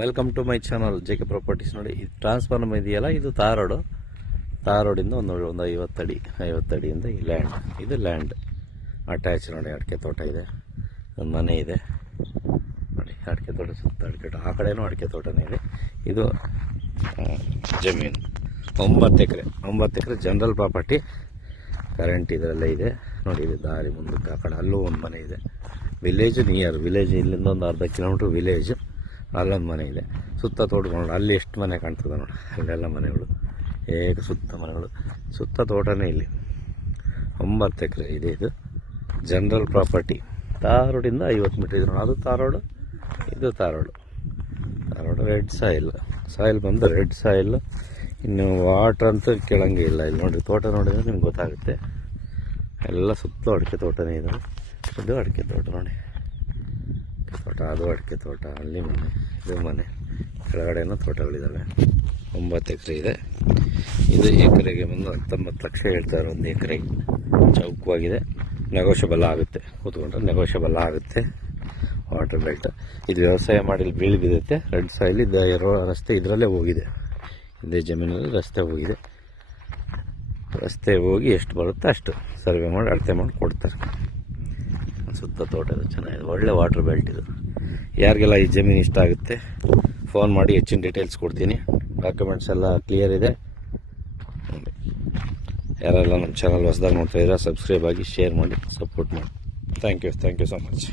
Welcome to my channel JK properties. ನೋಡಿ, ಇದು transformer ಇದೆಯಲ್ಲ, ಇದು ತಾರೋಡಿಂದ ಒಂದು 50 ಅಡಿಯಿಂದ ಈ ಲ್ಯಾಂಡ್. ಇದು ಲ್ಯಾಂಡ್ ಅಟ್ಯಾಚ್. ನೋಡಿ, ಅಡಿಕೆ ತೋಟ ಇದೆ, ಒಂದು ಮನೆ ಇದೆ. ನೋಡಿ, ಅಡಿಕೆ ತೋಟ ಸುತ್ತ ಅಡಿಕೆ ತೋಟ, ಆ ಕಡೆನೂ ಅಡಿಕೆ ತೋಟನೇ ಇದೆ. ಇದು ಜಮೀನು 9 ಎಕರೆ ಜನರಲ್ ಪ್ರಾಪರ್ಟಿ. ಕರೆಂಟ್ ಇದರಲ್ಲೇ ಇದೆ. ನೋಡಿ, ಇದು ದಾರಿ ಮುಂದಕ್ಕೆ, ಆ ಕಡೆ ಅಲ್ಲೂ ಒಂದು ಮನೆ ಇದೆ. ವಿಲೇಜ್ ಇಲ್ಲಿಂದ ಒಂದು ಅರ್ಧ ಕಿಲೋಮೀಟ್ರ್ ವಿಲೇಜ್. ಅಲ್ಲೊಂದು ಮನೆ ಇದೆ. ಸುತ್ತ ತೋಟಗಳು, ಅಲ್ಲಿ ಎಷ್ಟು ಮನೆ ಕಾಣ್ತದೆ ನೋಡಿ, ಅಲ್ಲೆಲ್ಲ ಮನೆಗಳು, ಸುತ್ತ ಮನೆಗಳು, ಸುತ್ತ ತೋಟನೇ. ಇಲ್ಲಿ 9 ಎಕರೆ ಇದೆ. ಇದು ಜನರಲ್ ಪ್ರಾಪರ್ಟಿ. ತಾರೋಡಿಂದ 50 ಮೀಟರ್ ಇದೆ. ಅದು ತಾರೋಡು, ಇದು ತಾರೋಡು. ರೆಡ್ ಸಾಯಿಲ್ ಬಂದು ರೆಡ್ ಸಾಯಿಲ್. ಇನ್ನು ವಾಟ್ರ್ ಅಂತೂ ಕೆಳಂಗೆ ಇಲ್ಲ. ಇಲ್ಲಿ ನೋಡಿ, ತೋಟ ನೋಡಿದ್ರೆ ನಿಮ್ಗೆ ಗೊತ್ತಾಗುತ್ತೆ. ಎಲ್ಲ ಸುತ್ತಲೂ ಅಡಿಕೆ ತೋಟನೇ ಇದೆ. ಇದು ಅಡಿಕೆ ತೋಟ ನೋಡಿ, ತೋಟ, ಅದು ಅಡಿಕೆ ತೋಟ, ಅಲ್ಲಿ ಮನೆ, ಇದು ಮನೆ, ಕೆಳಗಡೆನೂ ತೋಟಗಳಿದ್ದಾವೆ. 9 ಎಕರೆ ಇದೆ. ಇದು ಎಕರೆಗೆ ಬಂದು 19 ಲಕ್ಷ ಹೇಳ್ತಾರೆ. ಒಂದು ಎಕರೆಗೆ ಚೌಕವಾಗಿದೆ. ನೆಗೋಷಿಯಬಲ್ ಆಗುತ್ತೆ, ಕೂತ್ಕೊಂಡ್ರೆ ನೆಗೋಷಿಯಬಲ್ ಆಗುತ್ತೆ. ವಾಟರ್ ಬೆಲ್ಟ್ ಇದು. ವ್ಯವಸಾಯ ಮಾಡಿ ಬೀಳು ಬಿದ್ದುತ್ತೆ. ರೆಡ್ ಸಾಯಿಲ್ ಇದು. ರಸ್ತೆ ಇದರಲ್ಲೇ ಹೋಗಿದೆ. ಇದೇ ಜಮೀನಲ್ಲಿ ರಸ್ತೆ ಹೋಗಿದೆ. ರಸ್ತೆ ಹೋಗಿ ಎಷ್ಟು ಬರುತ್ತೆ ಅಷ್ಟು ಸರ್ವೆ ಮಾಡಿ ಅಳತೆ ಮಾಡಿ ಕೊಡ್ತಾರೆ. ಸುತ್ತ ತೋಟ ಇದೆ, ಚೆನ್ನಾಗಿದೆ, ಒಳ್ಳೆ ವಾಟರ್ ಬೆಲ್ಟ್ ಇದು. ಯಾರಿಗೆಲ್ಲ ಈ ಜಮೀನು ಇಷ್ಟ ಆಗುತ್ತೆ ಫೋನ್ ಮಾಡಿ, ಹೆಚ್ಚಿನ ಡೀಟೇಲ್ಸ್ ಕೊಡ್ತೀನಿ. ಡಾಕ್ಯುಮೆಂಟ್ಸ್ ಎಲ್ಲ ಕ್ಲಿಯರ್ ಇದೆ. ಯಾರೆಲ್ಲ ನಮ್ಮ ಚಾನಲ್ ಹೊಸದಾಗಿ ನೋಡ್ತಾಯಿದ್ರೆ ಸಬ್ಸ್ಕ್ರೈಬ್ ಆಗಿ, ಶೇರ್ ಮಾಡಿ, ಸಪೋರ್ಟ್ ಮಾಡಿ. Thank you so much.